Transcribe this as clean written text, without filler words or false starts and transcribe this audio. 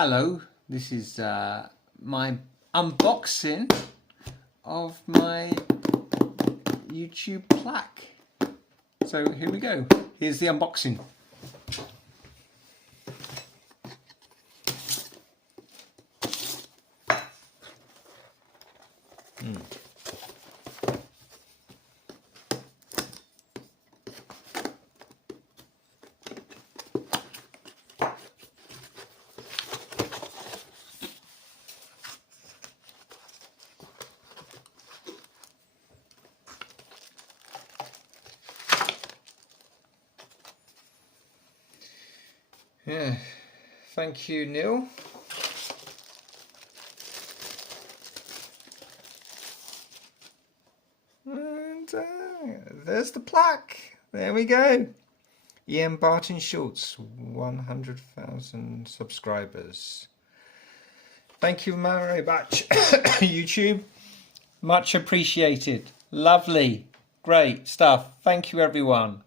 Hello, this is my unboxing of my YouTube plaque. So here we go. Here's the unboxing. Yeah, thank you, Neil. And there's the plaque. There we go. Iain Barton Schultz, 100,000 subscribers. Thank you very much, YouTube. Much appreciated. Lovely. Great stuff. Thank you, everyone.